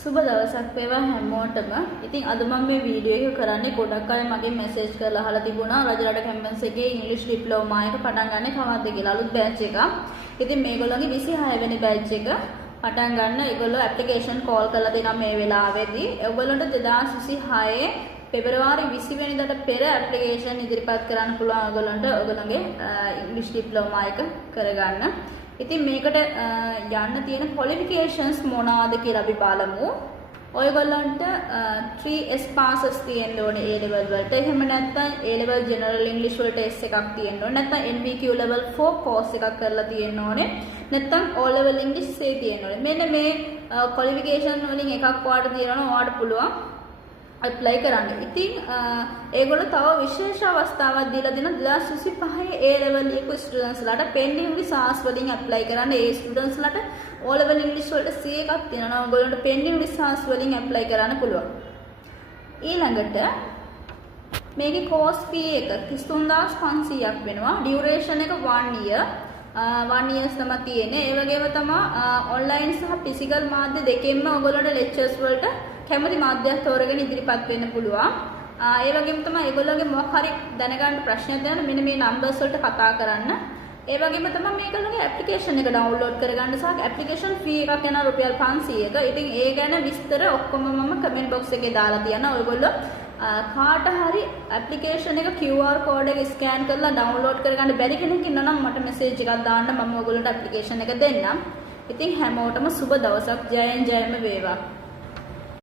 සුබ දවසක් වේවා හැමෝටම. ඉතින් අද මම මේ වීඩියෝ එක කරන්නේ ගොඩක් අය මගෙන් මැසේජ් කරලා අහලා තිබුණා රජරට කැම්පස් එකේ ඉංග්‍රීසි ඩිප්ලෝමා එක පටන් ගන්න කවද්ද කියලා අලුත් බෑච් එකක්. ඉතින් මේගොල්ලෝගේ 26 වෙනි බෑච් එක පටන් ගන්න ඒගොල්ලෝ ඇප්ලිකේෂන් කෝල් කරලා දෙනවා මේ වෙලාවේදී. ඒගොල්ලන්ට 2026 පෙබරවාරි 20 වෙනිදාට පෙර ඇප්ලිකේෂන් ඉදිරිපත් කරන්න පුළුවන් ඔයගොල්ලන්ට ඔයගොල්ලන්ගේ ඉංග්‍රීසි ඩිප්ලෝමා එක කරගන්න. ඉතින් මේකට යන්න තියෙන qualifications මොනවාද කියලා අපි බලමු. ඔයගොල්ලන්ට 3S passes තියෙන්න ඕනේ A level වලට. එහෙම නැත්නම් A level general English වලට S එකක් තියෙන්න ඕනේ. නැත්නම් NVQ level 4 course එකක් කරලා තියෙන්න ඕනේ. නැත්නම් O level English C තියෙන්න ඕනේ. මෙන්න මේ qualification වලින් එකක් ඔයාලට තියෙනවා ඔයාලට පුළුවන් apply කරන්න. ඉතින් ඒගොල්ලෝ තව විශේෂ අවස්ථාවක් දීලා දෙන 2025 A level ලියපු ස්ටුඩන්ට්ස් ලාට pending resource වලින් apply කරන්න. ඒ ස්ටුඩන්ට්ස් ලාට O level English වලට C එකක් තියෙනවා. ඔයගොල්ලන්ට pending resource වලින් apply කරන්න පුළුවන්. ඊළඟට මේකේ course fee එක 33500ක් වෙනවා. duration එක 1 year. 1 years තමයි තියෙන්නේ. ඒ වගේම තමයි online සහ physical මාධ්‍ය දෙකෙන්ම ඔයගොල්ලන්ට lectures වලට කැමති මාධ්‍යයක් තෝරගෙන ඉදිරිපත් වෙන්න පුළුවන්. ඒ වගේම තමයි ඒගොල්ලෝගේ මොකක් හරි දැනගන්න ප්‍රශ්නයක් දැනන මෙන්න මේ numbers වලට කතා කරන්න. ඒ වගේම තමයි මේගොල්ලෝගේ application එක download කරගන්න සහ application fee එකක් යනවා රුපියල් 500ක. ඉතින් ඒ ගැන විස්තර ඔක්කොම මම comment box එකේ දාලා තියනවා. ඔයගොල්ලෝ කාට හරි application එක QR code එක scan කරලා download කරගන්න බැරි කෙනෙක් ඉන්නවා නම් මට message එකක් දාන්න මම ඔයගොල්ලන්ට application එක දෙන්නම්. ඉතින් හැමෝටම සුබ දවසක්. ජයෙන් ජයම වේවා.